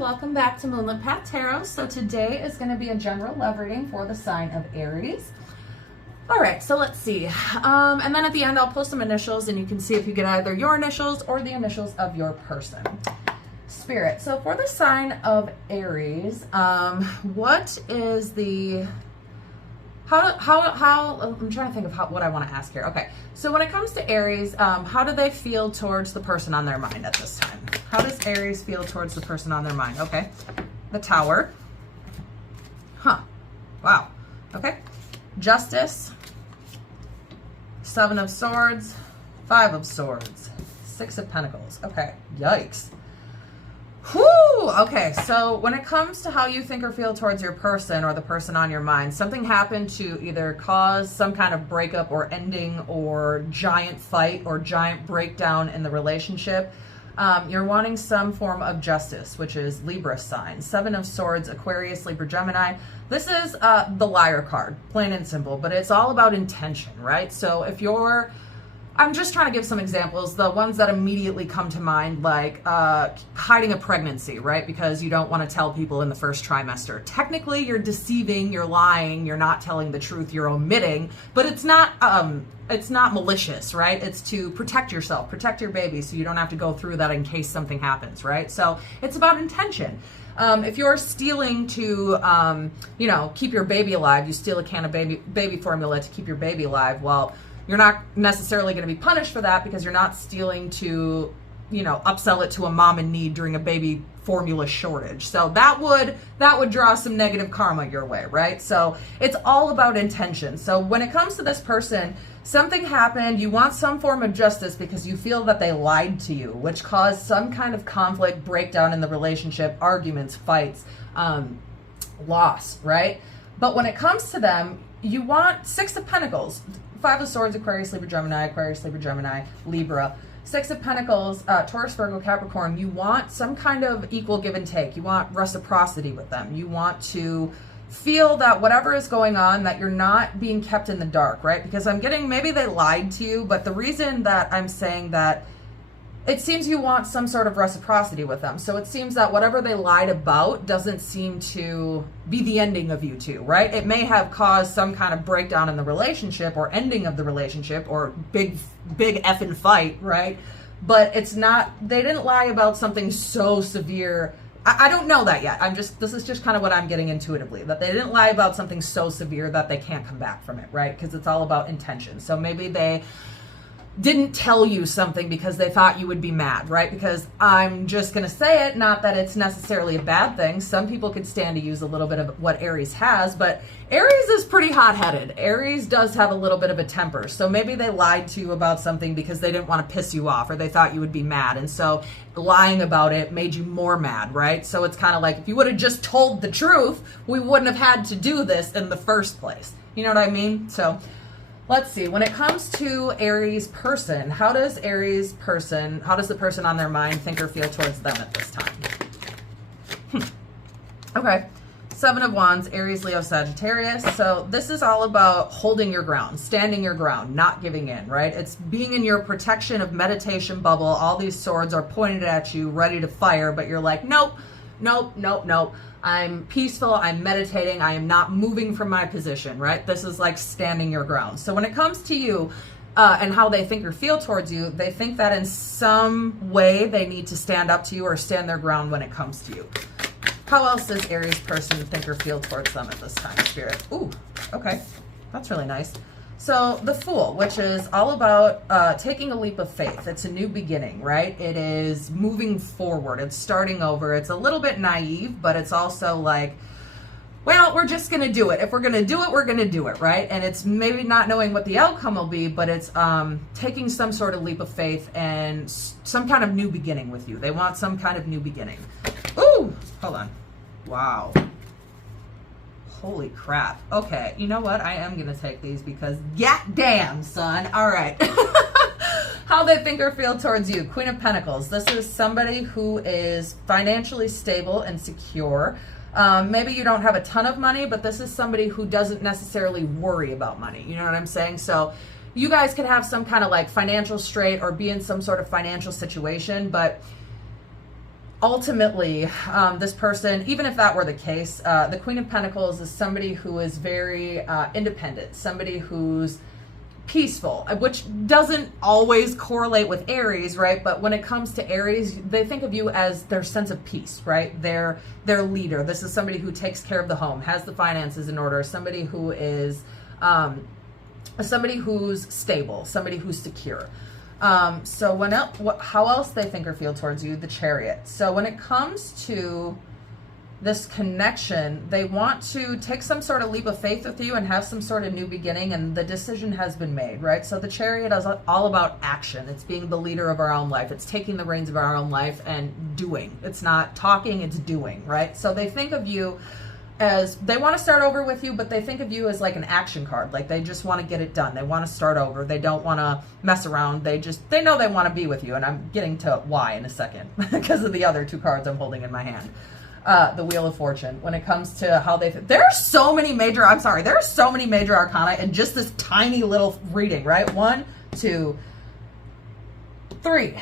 welcome back to Moonlit Path Tarot. So today is going to be a general love reading for the sign of Aries. All right, so let's see. And then at the end, I'll post some initials and you can see if you get either your initials or the initials of your person. Spirit. So for the sign of Aries, what is the... How I'm trying to think of what I want to ask here. Okay, so when it comes to Aries, how do they feel towards the person on their mind at this time? How does Aries feel towards the person on their mind? Okay, the Tower. Huh, wow, okay. Justice, Seven of Swords, Five of Swords, Six of Pentacles. Okay, yikes. Whew, okay, so when it comes to how you think or feel towards your person or the person on your mind, something happened to either cause some kind of breakup or ending or giant fight or giant breakdown in the relationship. You're wanting some form of justice, which is Libra sign. Seven of Swords, Aquarius, Libra, Gemini. This is the liar card, plain and simple, but it's all about intention, right? So if you're... I'm just trying to give some examples, the ones that immediately come to mind, like hiding a pregnancy, right? Because you don't want to tell people in the first trimester. Technically, you're deceiving, you're lying, you're not telling the truth, you're omitting, but it's not malicious, right? It's to protect yourself, protect your baby, so you don't have to go through that in case something happens, right? So it's about intention. If you're stealing to, keep your baby alive, you steal a can of baby formula to keep your baby alive, well, you're not necessarily going to be punished for that because you're not stealing to, upsell it to a mom in need during a baby formula shortage. So that would draw some negative karma your way, right? So it's all about intention. So when it comes to this person, something happened, you want some form of justice because you feel that they lied to you, which caused some kind of conflict, breakdown in the relationship, arguments, fights, loss, right? But when it comes to them, you want Six of Pentacles, Five of Swords, Aquarius, Libra, Gemini, Libra. Six of Pentacles, Taurus, Virgo, Capricorn. You want some kind of equal give and take. You want reciprocity with them. You want to feel that whatever is going on, that you're not being kept in the dark, right? Because I'm getting, maybe they lied to you, but the reason that I'm saying that, it seems you want some sort of reciprocity with them. So it seems that whatever they lied about doesn't seem to be the ending of you two, right? It may have caused some kind of breakdown in the relationship or ending of the relationship or big effing fight, right? But it's not, they didn't lie about something so severe. I don't know that yet. This is just kind of what I'm getting intuitively, that they didn't lie about something so severe that they can't come back from it, right? Because it's all about intention. So maybe they didn't tell you something because they thought you would be mad, right? Because I'm just going to say it, not that it's necessarily a bad thing. Some people could stand to use a little bit of what Aries has, but Aries is pretty hot-headed. Aries does have a little bit of a temper. So maybe they lied to you about something because they didn't want to piss you off or they thought you would be mad. And so lying about it made you more mad, right? So it's kind of like if you would have just told the truth, we wouldn't have had to do this in the first place. You know what I mean? So let's see, when it comes to Aries person, how does the person on their mind think or feel towards them at this time? Okay, Seven of Wands, Aries, Leo, Sagittarius. So this is all about holding your ground, standing your ground, not giving in, right? It's being in your protection of meditation bubble. All these swords are pointed at you, ready to fire, but you're like, nope, nope, nope, nope. I'm peaceful, I'm meditating, I am not moving from my position, right? This is like standing your ground. So when it comes to you and how they think or feel towards you, they think that in some way they need to stand up to you or stand their ground when it comes to you. How else does Aries person think or feel towards them at this time, Spirit? Ooh, okay, that's really nice. So the Fool, which is all about taking a leap of faith. It's a new beginning, right? It is moving forward. It's starting over. It's a little bit naive, but it's also like, well, we're just going to do it. If we're going to do it, we're going to do it, right? And it's maybe not knowing what the outcome will be, but it's taking some sort of leap of faith and some kind of new beginning with you. They want some kind of new beginning. Ooh, hold on. Wow. Holy crap. Okay, you know what? I am going to take these because goddamn, son. All right. How they think or feel towards you. Queen of Pentacles. This is somebody who is financially stable and secure. Maybe you don't have a ton of money, but this is somebody who doesn't necessarily worry about money. You know what I'm saying? So you guys can have some kind of like financial strait or be in some sort of financial situation, but ultimately, this person, even if that were the case, the Queen of Pentacles is somebody who is very independent, somebody who's peaceful, which doesn't always correlate with Aries, right? But when it comes to Aries, they think of you as their sense of peace, right? Their leader. This is somebody who takes care of the home, has the finances in order, somebody who is somebody who's stable, somebody who's secure. So how else they think or feel towards you? The Chariot. So when it comes to this connection, they want to take some sort of leap of faith with you and have some sort of new beginning, and the decision has been made, right? So the Chariot is all about action. It's being the leader of our own life. It's taking the reins of our own life and doing. It's not talking, it's doing, right? So they think of you as, they want to start over with you, but they think of you as like an action card. Like they just want to get it done. They want to start over. They don't want to mess around. They know they want to be with you. And I'm getting to why in a second because of the other two cards I'm holding in my hand. The Wheel of Fortune. When it comes to how there are so many major arcana in just this tiny little reading, right? 1, 2, 3,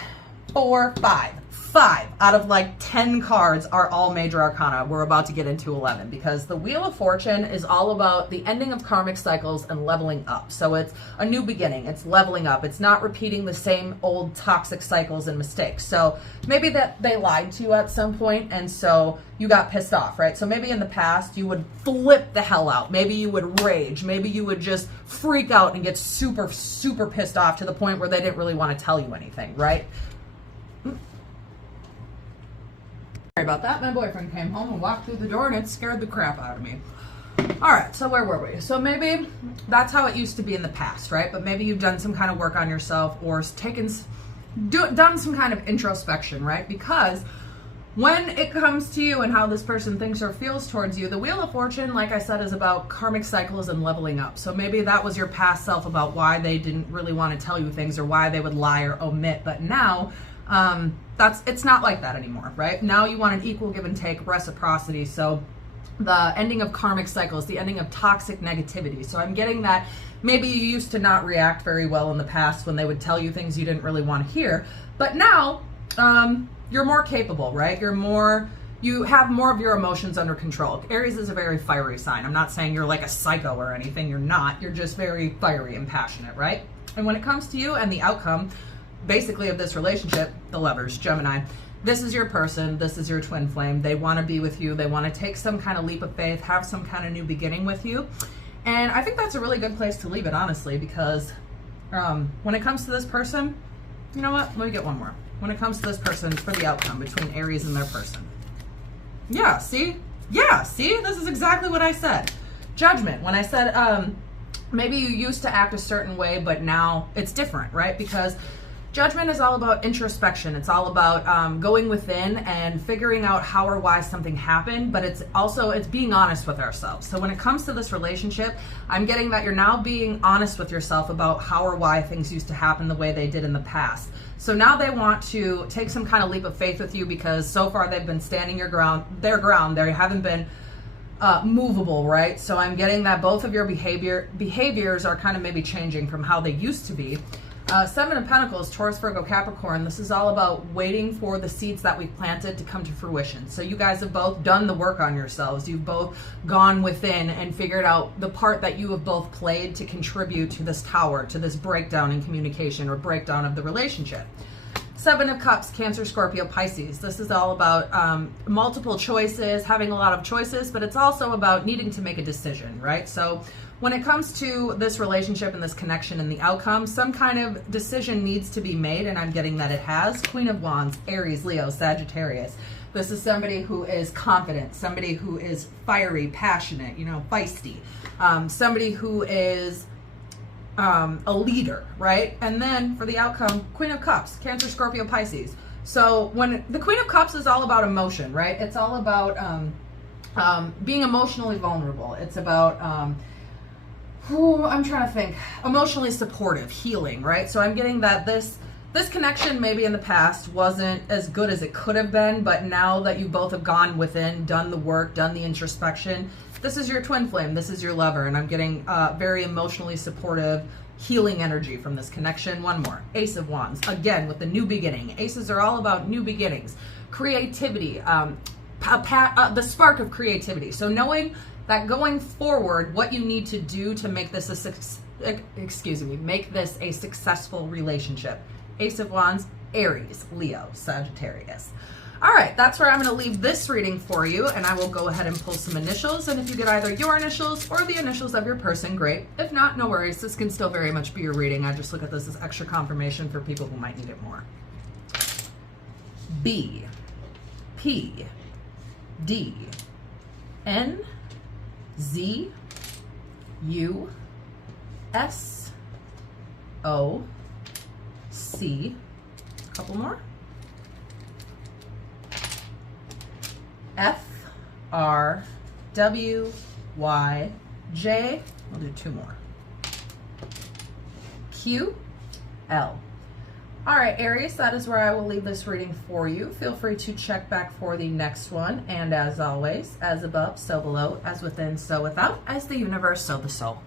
4, 5. 5 out of like 10 cards are all major arcana. We're about to get into 11 because the Wheel of Fortune is all about the ending of karmic cycles and leveling up. So it's a new beginning. It's leveling up. It's not repeating the same old toxic cycles and mistakes. So maybe that they lied to you at some point and so you got pissed off, right? So maybe in the past you would flip the hell out. Maybe you would rage. Maybe you would just freak out and get super, super pissed off to the point where they didn't really want to tell you anything, right? Sorry about that. My boyfriend came home and walked through the door and it scared the crap out of me. All right, so where were we? So maybe that's how it used to be in the past, right? But maybe you've done some kind of work on yourself or done some kind of introspection, right? Because when it comes to you and how this person thinks or feels towards you, the Wheel of Fortune, like I said, is about karmic cycles and leveling up. So maybe that was your past self about why they didn't really want to tell you things or why they would lie or omit. But now, it's not like that anymore, right? Now you want an equal give and take, reciprocity. So the ending of karmic cycles, the ending of toxic negativity. So I'm getting that maybe you used to not react very well in the past when they would tell you things you didn't really want to hear, but now you're more capable, right? You have more of your emotions under control. Aries is a very fiery sign. I'm not saying you're like a psycho or anything. You're not. You're just very fiery and passionate, right? And when it comes to you and the outcome, basically, of this relationship, the Lovers, Gemini, this is your person, this is your twin flame. They want to be with you. They want to take some kind of leap of faith, have some kind of new beginning with you. And I think that's a really good place to leave it, honestly, because when it comes to this person, you know what? Let me get one more. When it comes to this person, for the outcome between Aries and their person. Yeah, see? Yeah, see? This is exactly what I said. Judgment. When I said maybe you used to act a certain way, but now it's different, right? Because Judgment is all about introspection. It's all about going within and figuring out how or why something happened, but it's being honest with ourselves. So when it comes to this relationship, I'm getting that you're now being honest with yourself about how or why things used to happen the way they did in the past. So now they want to take some kind of leap of faith with you because so far they've been standing their ground. They haven't been movable, right? So I'm getting that both of your behaviors are kind of maybe changing from how they used to be. 7 of Pentacles, Taurus, Virgo, Capricorn. This is all about waiting for the seeds that we've planted to come to fruition. So you guys have both done the work on yourselves. You've both gone within and figured out the part that you have both played to contribute to this tower, to this breakdown in communication or breakdown of the relationship. 7 of Cups, Cancer, Scorpio, Pisces. This is all about multiple choices, having a lot of choices, but it's also about needing to make a decision, right? So when it comes to this relationship and this connection and the outcome, some kind of decision needs to be made, and I'm getting that it has. Queen of Wands, Aries, Leo, Sagittarius. This is somebody who is confident, somebody who is fiery, passionate, feisty, somebody who is a leader, right? And then for the outcome, Queen of Cups, Cancer, Scorpio, Pisces. So when the Queen of Cups is all about emotion, right? It's all about being emotionally vulnerable. It's about I'm trying to think, emotionally supportive, healing, right? So I'm getting that this connection maybe in the past wasn't as good as it could have been, but now that you both have gone within, done the work, done the introspection, this is your twin flame, this is your lover, and I'm getting very emotionally supportive, healing energy from this connection. One more, Ace of Wands, again with the new beginning. Aces are all about new beginnings. creativity, the spark of creativity. So knowing that going forward, what you need to do to make this make this a successful relationship. Ace of Wands, Aries, Leo, Sagittarius. All right, that's where I'm going to leave this reading for you, and I will go ahead and pull some initials. And if you get either your initials or the initials of your person, great. If not, no worries. This can still very much be your reading. I just look at this as extra confirmation for people who might need it more. B, P, D, N, Z, U, S, O, C. A couple more. F, R, W, Y, J. We'll do 2 more. Q, L. All right, Aries, that is where I will leave this reading for you. Feel free to check back for the next one. And as always, as above, so below, as within, so without, as the universe, so the soul.